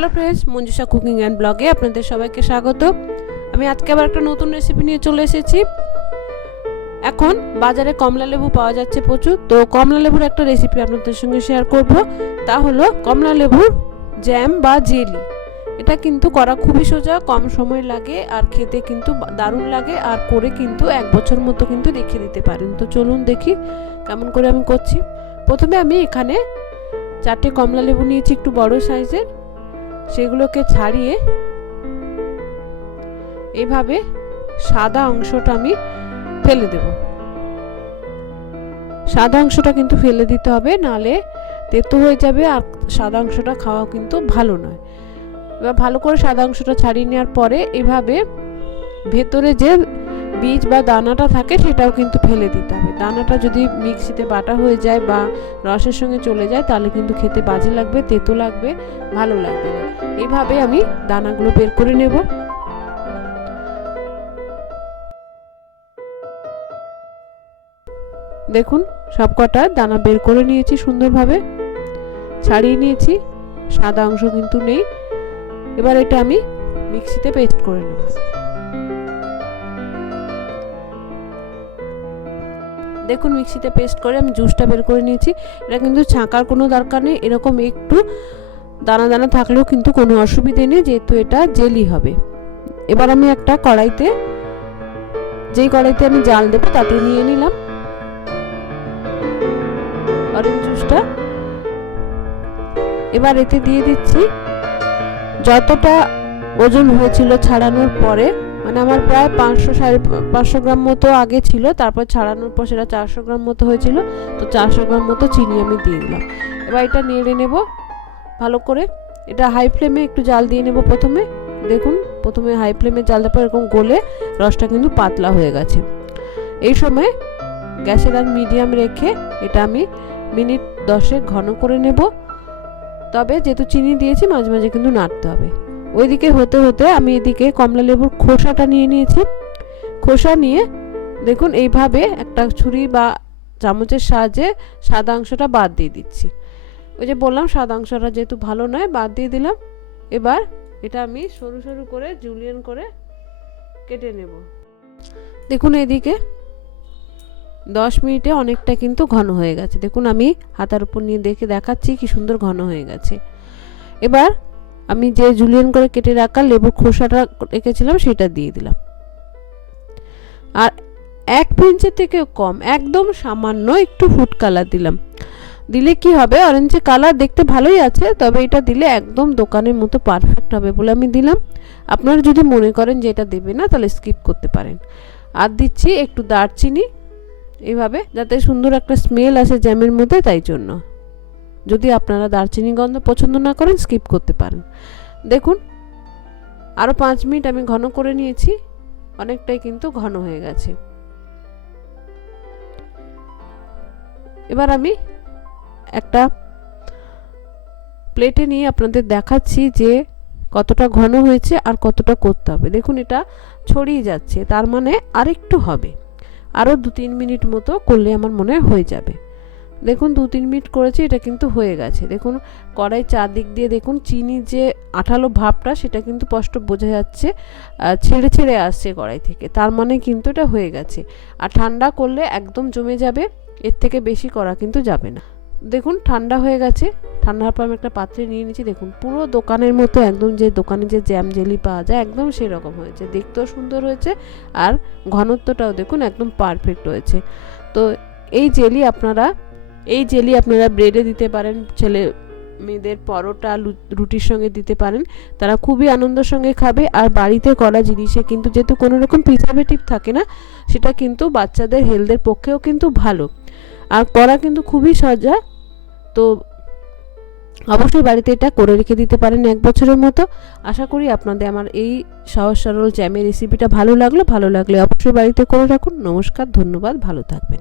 Hello friends, Manjusha cooking and ব্লগে আপনাদের সবাইকে স্বাগত। আমি আজকে আবার একটা নতুন রেসিপি নিয়ে চলে এসেছি। এখন বাজারে কমলা লেবু পাওয়া যাচ্ছে প্রচুর, তো কমলা লেবুর একটা রেসিপি আপনাদের সঙ্গে শেয়ার করব। তা হলো কমলা লেবুর জ্যাম বা জেলি। এটা কিন্তু করা খুবই সোজা, কম সময় লাগে আর খেতে কিন্তু দারুণ লাগে, আর করে কিন্তু 1 বছর মতো কিন্তু রেখে দিতে পারেন। তো চলুন দেখি কেমন করে আমি করছি। প্রথমে আমি এখানে 4টে কমলা লেবু নিয়েছি, একটু বড় সাইজের। সেগুলোকে ছাড়িয়ে এইভাবে সাদা অংশটা আমি ফেলে দেব। সাদা অংশটা কিন্তু ফেলে দিতে হবে, নালে তেতো হয়ে যাবে আর সাদা অংশটা খাওয়া কিন্তু ভালো নয়। এবার ভালো করে সাদা অংশটা ছাড়িয়ে নেওয়ার পরে এইভাবে ভেতরে যে বীজ বা দানাটা থাকে সেটাও কিন্তু ফেলে দিতে হবে। দানাটা যদি মিক্সিতে বাটা হয়ে যায় বা রসের সঙ্গে চলে যায় তাহলে কিন্তু খেতে বাজে লাগবে, তেতো লাগবে, ভালো লাগবে না। এইভাবে আমি দানাগুলো বের করে নেব। দেখুন সবকটা দানা বের করে নিয়েছি, সুন্দরভাবে ছাড়িয়ে নিয়েছি, সাদা অংশ কিন্তু নেই। এবার এটা আমি মিক্সিতে পেস্ট করে নেব। দেখুন মিক্সিতে পেস্ট করে আমি জুসটা বের করে নিয়েছি। এটা কিন্তু ছাঁকার কোনো দরকার নেই, এরকম একটু দানা দানা থাকলেও কিন্তু কোনো অসুবিধে নেই, যেহেতু এটা জেলি হবে। এবার আমি একটা কড়াইতে, যেই কড়াইতে আমি জাল দেবো তাতে নিয়ে নিলাম অরেঞ্জ জুসটা। এবার এতে দিয়ে দিচ্ছি যতটা ওজন হয়েছিল ছাড়ানোর পরে, মানে আমার প্রায় 500-550 গ্রাম মতো আগে ছিল, তারপর ছাড়ানোর পর সেটা 400 গ্রাম মতো হয়েছিল। তো 400 গ্রাম মতো চিনি আমি দিয়ে দিলাম। এবার এটা নেড়ে নেব ভালো করে। এটা হাই ফ্লেমে একটু জাল দিয়ে নেব প্রথমে। দেখুন প্রথমে হাই ফ্লেমে জাল দেওয়ার পর এরকম গলে রসটা কিন্তু পাতলা হয়ে গেছে। এই সময় গ্যাসের আঁচ মিডিয়াম রেখে এটা আমি মিনিট 10 ঘন করে নেব। তবে যেহেতু চিনি দিয়েছি মাঝে মাঝে কিন্তু নাড়তে হবে। ওইদিকে হতে হতে আমি এদিকে কমলা লেবুর খোসাটা নিয়ে নিয়েছি। খোসা নিয়ে দেখুন এইভাবে একটা ছুরি বা চামচের সাহায্যে সাদা অংশটা বাদ দিয়ে দিচ্ছি। ওই যে বললাম সাদা অংশটা যেহেতু ভালো নয়, বাদ দিয়ে দিলাম। এবার এটা আমি সরু সরু করে জুলিয়ান করে কেটে নেব। দেখুন এদিকে 10 মিনিটে অনেকটা কিন্তু ঘন হয়ে গেছে। দেখুন আমি হাতার উপর নিয়ে দেখাচ্ছি কি সুন্দর ঘন হয়ে গেছে। এবার আমি যে জুলিয়ান করে কেটে রাখা লেবুর খোসাটা রেখেছিলাম সেটা দিয়ে দিলাম। আর 1 পিঞ্চের থেকে কম, একদম সামান্য একটু ফুড কালার দিলাম। দিলে কি হবে, অরেঞ্জ কালার দেখতে ভালোই আছে, তবে এটা দিলে একদম দোকানের মতো পারফেক্ট হবে বলে আমি দিলাম। আপনারা যদি মনে করেন যে এটা দেবে না তাহলে স্কিপ করতে পারেন। আর দিচ্ছি একটু দারচিনি, এইভাবে যাতে সুন্দর একটা স্মেল আসে জ্যামের মধ্যে, তাই জন্য। যদি আপনারা দারচিনি গন্ধ পছন্দ না করেন স্কিপ করতে পারেন। দেখুন আরও 5 মিনিট আমি ঘন করে নিয়েছি, অনেকটাই কিন্তু ঘন হয়ে গেছে। এবার আমি একটা প্লেটে নিয়ে আপনাদের দেখাচ্ছি যে কতটা ঘন হয়েছে আর কতটা করতে হবে। দেখুন এটা ছড়িয়ে যাচ্ছে, তার মানে আরেকটু হবে, আরও 2-3 মিনিট মতো করলে আমার মনে হয়ে যাবে। দেখুন 2-3 মিনিট করেছি, এটা কিন্তু হয়ে গেছে। দেখুন কড়াই চারদিক দিয়ে দেখুন চিনির যে আঠালো ভাবটা সেটা কিন্তু স্পষ্ট বোঝা যাচ্ছে, ছেড়ে ছেড়ে আসছে কড়াই থেকে, তার মানে কিন্তু এটা হয়ে গেছে। আর ঠান্ডা করলে একদম জমে যাবে, এর থেকে বেশি করা কিন্তু যাবে না। দেখুন ঠান্ডা হয়ে গেছে। ঠান্ডার পর আমি একটা পাত্রে নিয়ে নিয়েছি। দেখুন পুরো দোকানের মতো, একদম যে দোকানে যে জ্যাম জেলি পাওয়া যায় একদম সেরকম হয়েছে, দেখতেও সুন্দর হয়েছে আর ঘনত্বটাও দেখুন একদম পারফেক্ট হয়েছে। তো এই জেলি আপনারা ব্রেডে দিতে পারেন, ছেলে মেয়েদের পরোটা রুটির সঙ্গে দিতে পারেন, তারা খুবই আনন্দের সঙ্গে খাবে। আর বাড়িতে করা জিনিসে কিন্তু যেহেতু কোনো রকম প্রিজারভেটিভ থাকে না, সেটা কিন্তু বাচ্চাদের হেলথের পক্ষেও কিন্তু ভালো, আর করা কিন্তু খুবই সহজ। তো অবশ্যই বাড়িতে এটা করে রেখে দিতে পারেন 1 বছরের মতো। আশা করি আপনাদের আমার এই সহজ সরল জ্যামের রেসিপিটা ভালো লাগলে অবশ্যই বাড়িতে করে রাখুন। নমস্কার, ধন্যবাদ, ভালো থাকবেন।